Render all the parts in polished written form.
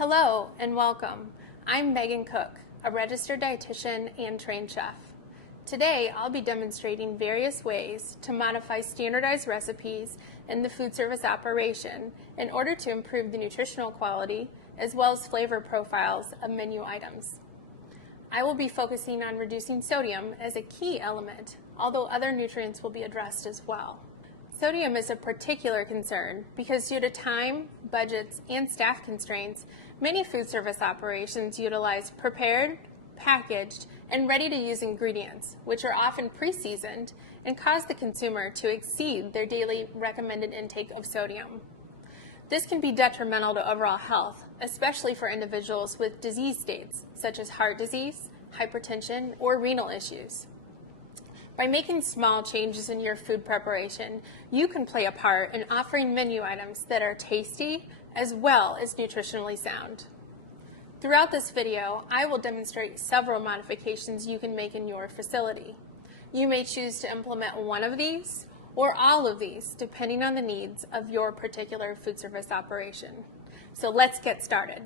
Hello and welcome. I'm Marion Cook, a registered dietitian and trained chef. Today I'll be demonstrating various ways to modify standardized recipes in the food service operation in order to improve the nutritional quality as well as flavor profiles of menu items. I will be focusing on reducing sodium as a key element, although other nutrients will be addressed as well. Sodium is a particular concern because due to time, budgets, and staff constraints, many food service operations utilize prepared, packaged, and ready-to-use ingredients, which are often pre-seasoned and cause the consumer to exceed their daily recommended intake of sodium. This can be detrimental to overall health, especially for individuals with disease states such as heart disease, hypertension, or renal issues. By making small changes in your food preparation, you can play a part in offering menu items that are tasty as well as nutritionally sound. Throughout this video, I will demonstrate several modifications you can make in your facility. You may choose to implement one of these or all of these, depending on the needs of your particular food service operation. So let's get started.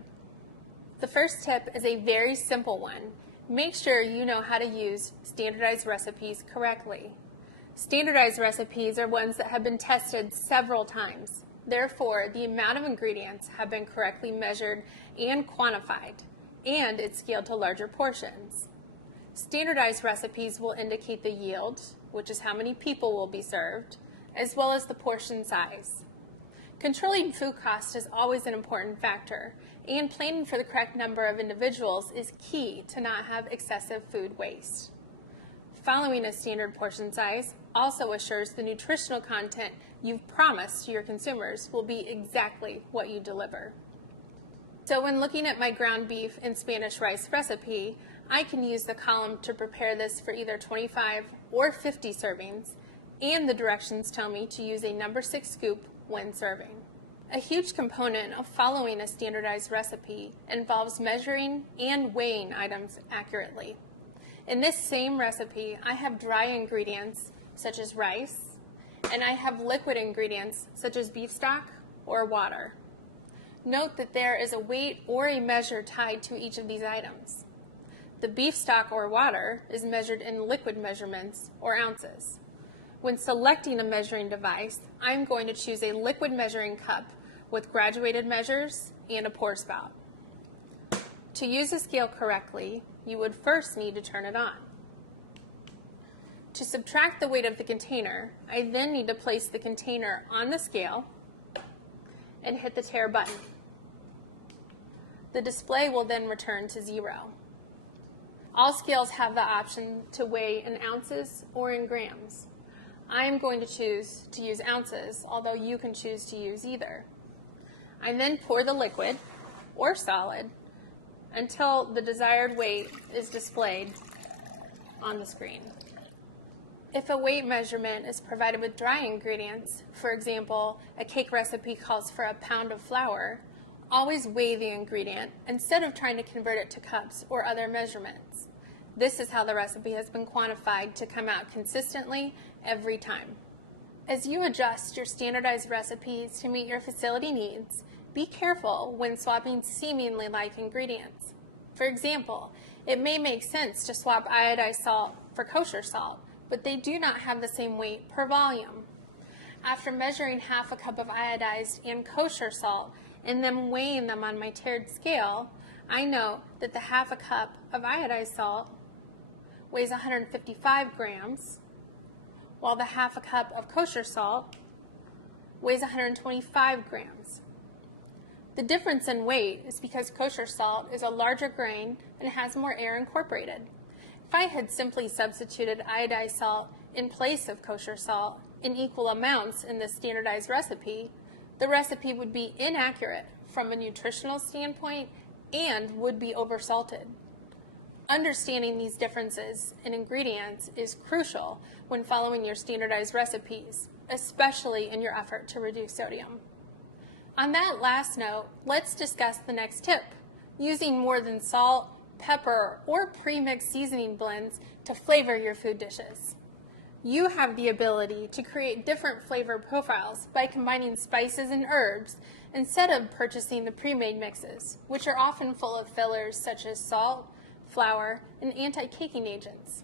The first tip is a very simple one. Make sure you know how to use standardized recipes correctly. Standardized recipes are ones that have been tested several times. Therefore, the amount of ingredients have been correctly measured and quantified, and it's scaled to larger portions. Standardized recipes will indicate the yield, which is how many people will be served, as well as the portion size. Controlling food cost is always an important factor, and planning for the correct number of individuals is key to not have excessive food waste. Following a standard portion size also assures the nutritional content you've promised to your consumers will be exactly what you deliver. So when looking at my ground beef and Spanish rice recipe, I can use the column to prepare this for either 25 or 50 servings, and the directions tell me to use a number 6 scoop when serving. A huge component of following a standardized recipe involves measuring and weighing items accurately. In this same recipe, I have dry ingredients such as rice, and I have liquid ingredients such as beef stock or water. Note that there is a weight or a measure tied to each of these items. The beef stock or water is measured in liquid measurements or ounces. When selecting a measuring device, I'm going to choose a liquid measuring cup with graduated measures and a pour spout. To use the scale correctly, you would first need to turn it on. To subtract the weight of the container, I then need to place the container on the scale and hit the tare button. The display will then return to 0. All scales have the option to weigh in ounces or in grams. I am going to choose to use ounces, although you can choose to use either. I then pour the liquid or solid until the desired weight is displayed on the screen. If a weight measurement is provided with dry ingredients, for example, a cake recipe calls for a pound of flour, always weigh the ingredient instead of trying to convert it to cups or other measurements. This is how the recipe has been quantified to come out consistently every time. As you adjust your standardized recipes to meet your facility needs, be careful when swapping seemingly like ingredients. For example, it may make sense to swap iodized salt for kosher salt, but they do not have the same weight per volume. After measuring half a cup of iodized and kosher salt and then weighing them on my tared scale, I know that the half a cup of iodized salt weighs 155 grams, while the half a cup of kosher salt weighs 125 grams. The difference in weight is because kosher salt is a larger grain and has more air incorporated. If I had simply substituted iodized salt in place of kosher salt in equal amounts in this standardized recipe, the recipe would be inaccurate from a nutritional standpoint and would be oversalted. Understanding these differences in ingredients is crucial when following your standardized recipes, especially in your effort to reduce sodium. On that last note, let's discuss the next tip, using more than salt, pepper, or pre-mixed seasoning blends to flavor your food dishes. You have the ability to create different flavor profiles by combining spices and herbs instead of purchasing the pre-made mixes, which are often full of fillers such as salt, flour, and anti-caking agents.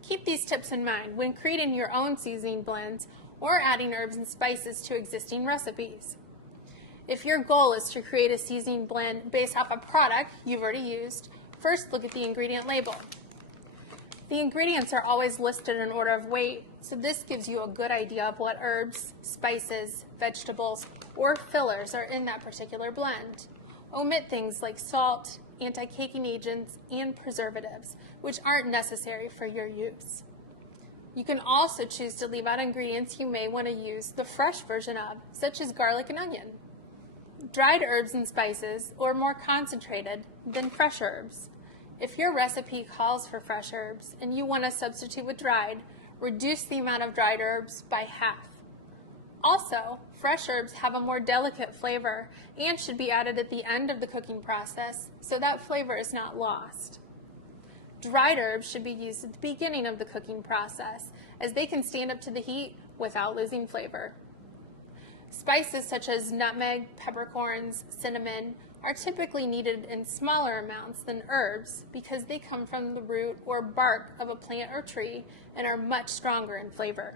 Keep these tips in mind when creating your own seasoning blends or adding herbs and spices to existing recipes. If your goal is to create a seasoning blend based off a product you've already used, first look at the ingredient label. The ingredients are always listed in order of weight, so this gives you a good idea of what herbs, spices, vegetables, or fillers are in that particular blend. Omit things like salt, anti-caking agents, and preservatives, which aren't necessary for your use. You can also choose to leave out ingredients you may want to use the fresh version of, such as garlic and onion. Dried herbs and spices, or more concentrated than fresh herbs. If your recipe calls for fresh herbs and you want to substitute with dried, reduce the amount of dried herbs by half. Also, fresh herbs have a more delicate flavor and should be added at the end of the cooking process so that flavor is not lost. Dried herbs should be used at the beginning of the cooking process as they can stand up to the heat without losing flavor. Spices such as nutmeg, peppercorns, cinnamon are typically needed in smaller amounts than herbs because they come from the root or bark of a plant or tree and are much stronger in flavor.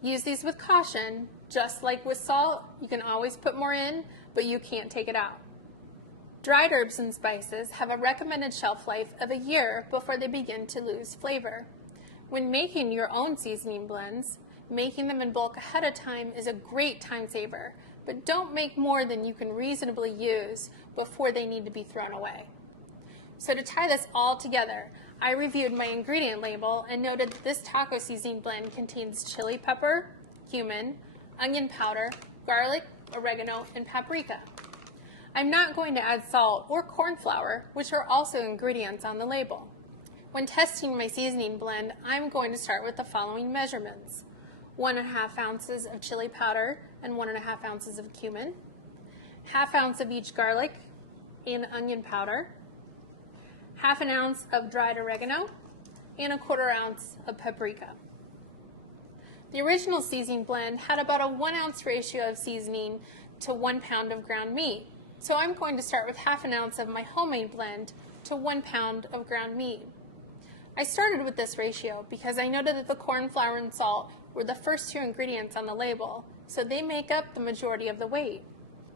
Use these with caution. Just like with salt, you can always put more in, but you can't take it out. Dried herbs and spices have a recommended shelf life of a year before they begin to lose flavor. When making your own seasoning blends, making them in bulk ahead of time is a great time saver, but don't make more than you can reasonably use before they need to be thrown away. So to tie this all together, I reviewed my ingredient label and noted that this taco seasoning blend contains chili pepper, cumin, onion powder, garlic, oregano, and paprika. I'm not going to add salt or corn flour, which are also ingredients on the label. When testing my seasoning blend, I'm going to start with the following measurements: 1.5 ounces of chili powder and 1.5 ounces of cumin, 1/2 ounce of each garlic and onion powder, 1/2 ounce of dried oregano, and 1/4 ounce of paprika. The original seasoning blend had about a 1 ounce ratio of seasoning to 1 pound of ground meat, so I'm going to start with 1/2 ounce of my homemade blend to 1 pound of ground meat. I started with this ratio because I noted that the corn flour and salt were the first two ingredients on the label, so they make up the majority of the weight.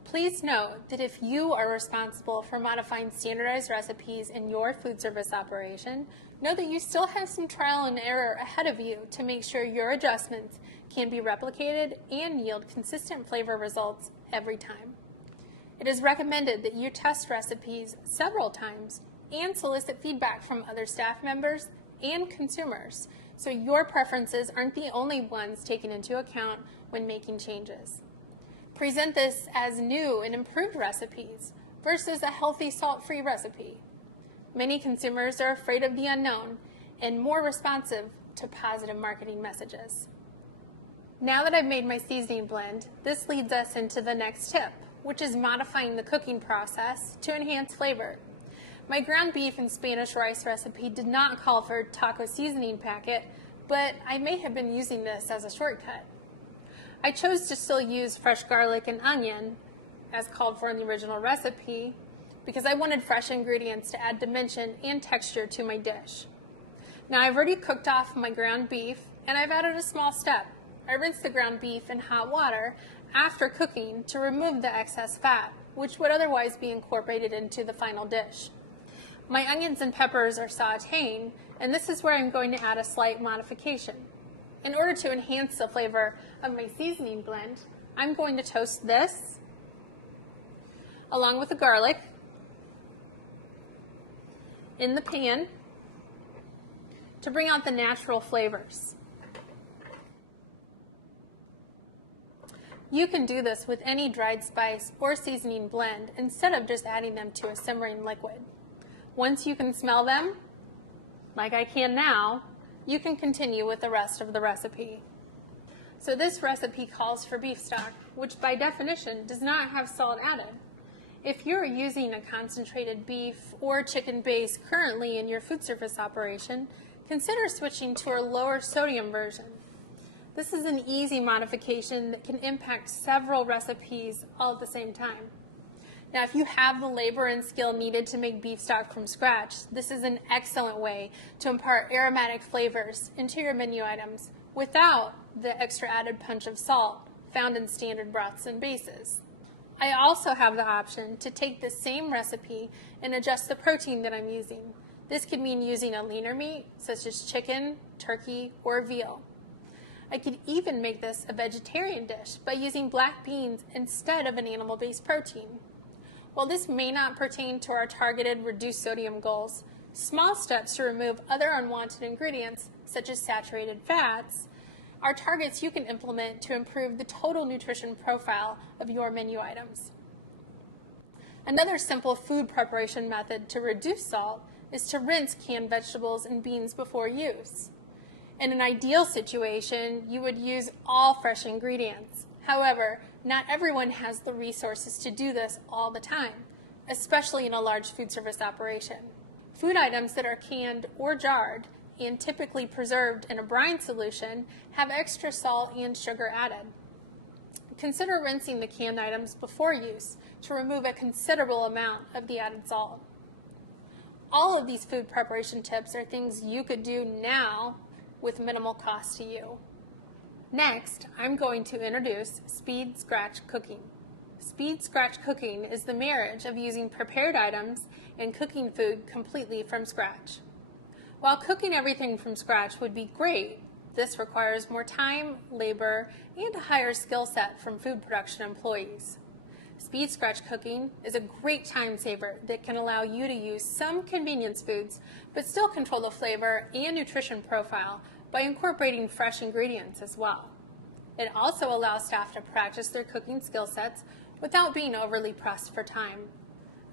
Please note that if you are responsible for modifying standardized recipes in your food service operation, know that you still have some trial and error ahead of you to make sure your adjustments can be replicated and yield consistent flavor results every time. It is recommended that you test recipes several times and solicit feedback from other staff members and consumers, so your preferences aren't the only ones taken into account when making changes. Present this as new and improved recipes versus a healthy salt-free recipe. Many consumers are afraid of the unknown and more responsive to positive marketing messages. Now that I've made my seasoning blend, this leads us into the next tip, which is modifying the cooking process to enhance flavor. My ground beef and Spanish rice recipe did not call for a taco seasoning packet, but I may have been using this as a shortcut. I chose to still use fresh garlic and onion, as called for in the original recipe, because I wanted fresh ingredients to add dimension and texture to my dish. Now I've already cooked off my ground beef, and I've added a small step. I rinsed the ground beef in hot water after cooking to remove the excess fat, which would otherwise be incorporated into the final dish. My onions and peppers are sauteing, and this is where I'm going to add a slight modification. In order to enhance the flavor of my seasoning blend, I'm going to toast this along with the garlic in the pan to bring out the natural flavors. You can do this with any dried spice or seasoning blend instead of just adding them to a simmering liquid. Once you can smell them, like I can now, you can continue with the rest of the recipe. So this recipe calls for beef stock, which by definition does not have salt added. If you're using a concentrated beef or chicken base currently in your food service operation, consider switching to our lower sodium version. This is an easy modification that can impact several recipes all at the same time. Now, if you have the labor and skill needed to make beef stock from scratch, this is an excellent way to impart aromatic flavors into your menu items without the extra added punch of salt found in standard broths and bases. I also have the option to take the same recipe and adjust the protein that I'm using. This could mean using a leaner meat, such as chicken, turkey, or veal. I could even make this a vegetarian dish by using black beans instead of an animal-based protein. While this may not pertain to our targeted reduced sodium goals, small steps to remove other unwanted ingredients, such as saturated fats, are targets you can implement to improve the total nutrition profile of your menu items. Another simple food preparation method to reduce salt is to rinse canned vegetables and beans before use. In an ideal situation, you would use all fresh ingredients. However, not everyone has the resources to do this all the time, especially in a large food service operation. Food items that are canned or jarred and typically preserved in a brine solution have extra salt and sugar added. Consider rinsing the canned items before use to remove a considerable amount of the added salt. All of these food preparation tips are things you could do now with minimal cost to you. Next, I'm going to introduce speed scratch cooking. Speed scratch cooking is the marriage of using prepared items and cooking food completely from scratch. While cooking everything from scratch would be great, this requires more time, labor, and a higher skill set from food production employees. Speed scratch cooking is a great time saver that can allow you to use some convenience foods but still control the flavor and nutrition profile by incorporating fresh ingredients as well. It also allows staff to practice their cooking skill sets without being overly pressed for time.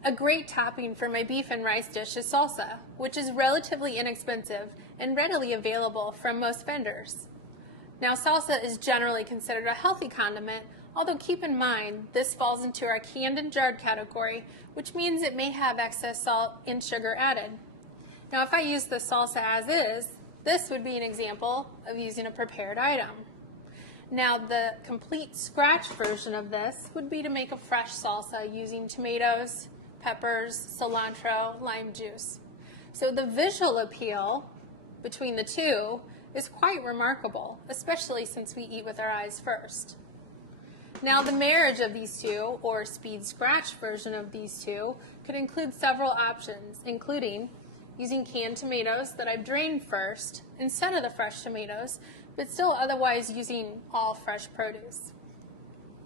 A great topping for my beef and rice dish is salsa, which is relatively inexpensive and readily available from most vendors. Now, salsa is generally considered a healthy condiment, although keep in mind this falls into our canned and jarred category, which means it may have excess salt and sugar added. Now, if I use the salsa as is, this would be an example of using a prepared item. Now, the complete scratch version of this would be to make a fresh salsa using tomatoes, peppers, cilantro, lime juice. So the visual appeal between the two is quite remarkable, especially since we eat with our eyes first. Now, the marriage of these two, or speed scratch version of these two, could include several options, including using canned tomatoes that I've drained first instead of the fresh tomatoes, but still otherwise using all fresh produce.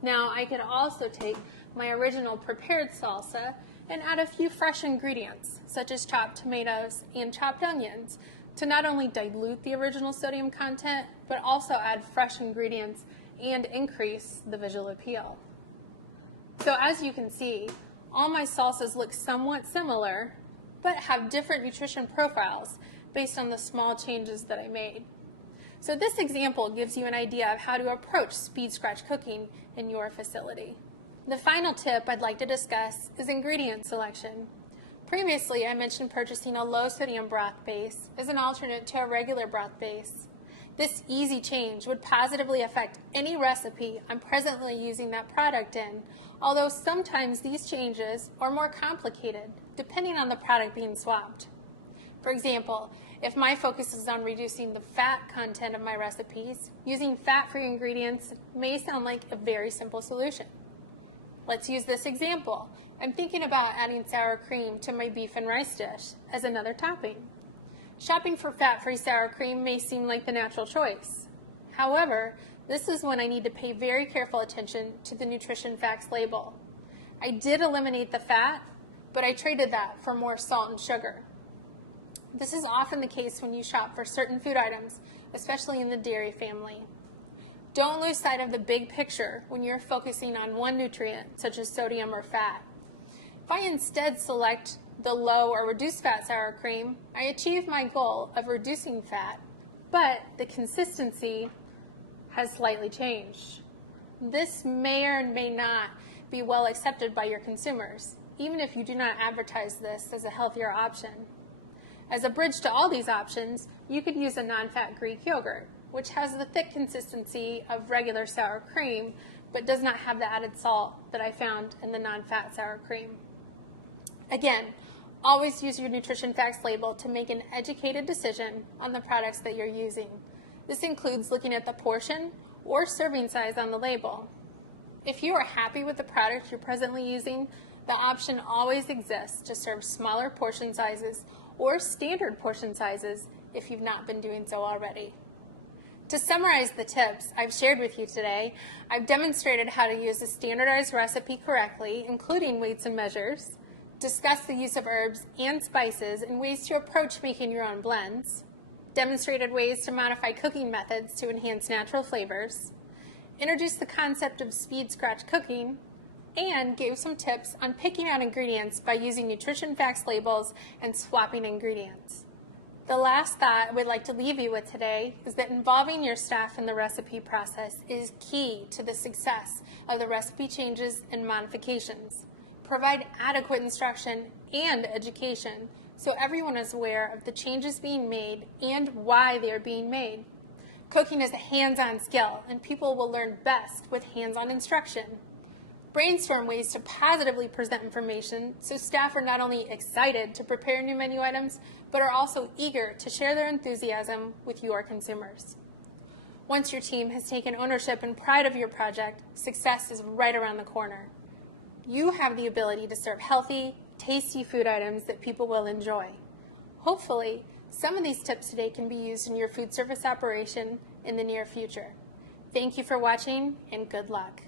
Now, I could also take my original prepared salsa and add a few fresh ingredients, such as chopped tomatoes and chopped onions, to not only dilute the original sodium content, but also add fresh ingredients and increase the visual appeal. So as you can see, all my salsas look somewhat similar, but have different nutrition profiles based on the small changes that I made. So this example gives you an idea of how to approach speed scratch cooking in your facility. The final tip I'd like to discuss is ingredient selection. Previously, I mentioned purchasing a low sodium broth base as an alternate to a regular broth base. This easy change would positively affect any recipe I'm presently using that product in, although sometimes these changes are more complicated depending on the product being swapped. For example, if my focus is on reducing the fat content of my recipes, using fat-free ingredients may sound like a very simple solution. Let's use this example. I'm thinking about adding sour cream to my beef and rice dish as another topping. Shopping for fat-free sour cream may seem like the natural choice. However, this is when I need to pay very careful attention to the nutrition facts label. I did eliminate the fat, but I traded that for more salt and sugar. This is often the case when you shop for certain food items, especially in the dairy family. Don't lose sight of the big picture when you're focusing on one nutrient, such as sodium or fat. If I instead select the low or reduced fat sour cream, I achieve my goal of reducing fat, but the consistency has slightly changed. This may or may not be well accepted by your consumers, even if you do not advertise this as a healthier option. As a bridge to all these options, you could use a non-fat Greek yogurt, which has the thick consistency of regular sour cream, but does not have the added salt that I found in the non-fat sour cream. Again, always use your nutrition facts label to make an educated decision on the products that you're using. This includes looking at the portion or serving size on the label. If you are happy with the product you're presently using, the option always exists to serve smaller portion sizes or standard portion sizes if you've not been doing so already. To summarize the tips I've shared with you today, I've demonstrated how to use a standardized recipe correctly, including weights and measures, discussed the use of herbs and spices and ways to approach making your own blends, demonstrated ways to modify cooking methods to enhance natural flavors, introduced the concept of speed scratch cooking, and gave some tips on picking out ingredients by using nutrition facts labels and swapping ingredients. The last thought I would like to leave you with today is that involving your staff in the recipe process is key to the success of the recipe changes and modifications. Provide adequate instruction and education so everyone is aware of the changes being made and why they are being made. Cooking is a hands-on skill, and people will learn best with hands-on instruction. Brainstorm ways to positively present information so staff are not only excited to prepare new menu items, but are also eager to share their enthusiasm with your consumers. Once your team has taken ownership and pride of your project, success is right around the corner. You have the ability to serve healthy, tasty food items that people will enjoy. Hopefully, some of these tips today can be used in your food service operation in the near future. Thank you for watching, and good luck.